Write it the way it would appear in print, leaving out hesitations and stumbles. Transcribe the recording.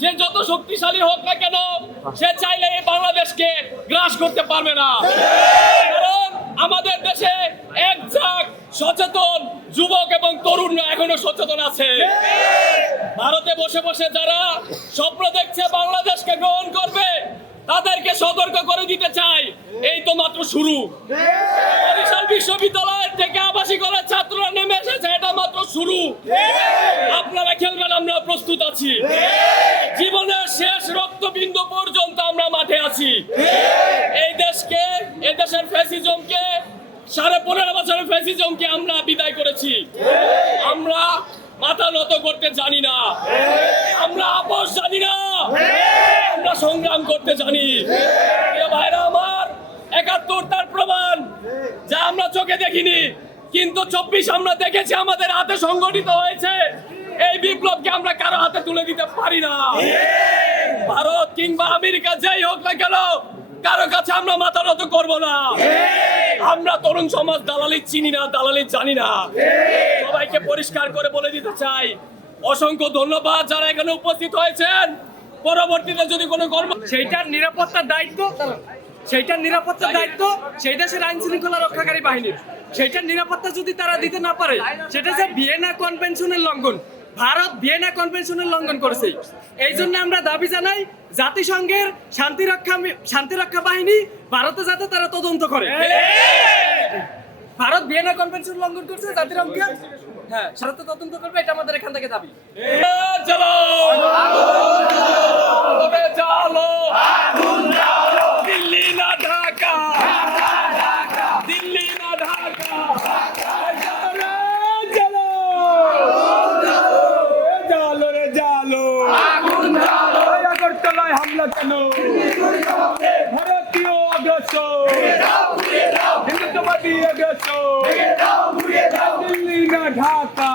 সে যত শক্তিশালী হোক না কেন, সে চাইলে এই বাংলাদেশকে গ্রাস করতে পারবে না। কারণ আমাদের দেশে এক ঝাঁক সচেতন যুবক এবং তরুণরা এখনো সচেতন আছে। ভারতে বসে বসে যারা স্বপ্ন দেখছে বাংলাদেশকে গ্রহণ করবে, তাদেরকে সতর্ক করে দিতে চাই, এই তো মাত্র শুরু। বরিশাল বিশ্ববিদ্যালয় থেকে আবাসিক কলেজ ছাত্ররা নেমে এসেছে, এটা মাত্র শুরু। আপনারা খেলবেন, আমরা প্রস্তুত আছি। জীবনের শেষ রক্তবিন্দু পর্যন্ত আমরা মাঠে আছি। এই দেশকে, এই দেশের ফ্যাসিজমকে, 15.5 বছরের ফ্যাসিজমকে আমরা বিদায় করেছি। আমরা মাথা নত করতে জানি না, আমরা আপোষ জানি না, আমরা সংগ্রাম করতে জানি। ভাইরা আমার, 71 তার প্রমাণ, যা আমরা চোখে দেখিনি, কিন্তু 24 আমরা দেখেছি, আমাদের হাতে সংগঠিত হয়েছে। এই বিপ্লবকে আমরা কারো হাতে তুলে দিতে পারি না। ভারত কিংবা আমেরিকা যাই হোক না কেন, কারো কাছে আমরা মাথা নত করবো না। আমরা তরুণ সমাজ দালালি চিনি না, দালালি জানি না। সবাইকে পরিষ্কার করে বলে দিতে চাই, অসংখ্য ধন্যবাদ যারা এখানে উপস্থিত হয়েছেন। পরবর্তীতে যদি কোনো কর্ম, সেইটার নিরাপত্তার দায়িত্ব সেই দেশের আইন শৃঙ্খলা রক্ষাকারী বাহিনীর। সেইটার নিরাপত্তা যদি তারা দিতে না পারে, সেটা যে ভিয়েনা কনভেনশনের লঙ্ঘন। ভারত ভিয়েনা কনভেনশনের লঙ্ঘন করেছে। এই জন্য আমরা দাবি জানাই, জাতিসংঘের শান্তিরক্ষা বাহিনী ভারতে যাতে তারা তদন্ত করে। ভারত ভিয়েনা কনভেনশন লঙ্ঘন করছে, জাতিসংঘের ভারত তদন্ত করবে, এটা আমাদের এখান থেকে দাবি। চলো চলো, দিল্লি না ঢাকা, দিল্লি না ঢাকা, চলো জালো রে জালো, আগরতলায় হামলা কেন? ভারতীয় আগ্রাসন, হিন্দুত্ববাদী আগ্রাসন, দিল্লি না ঢাকা।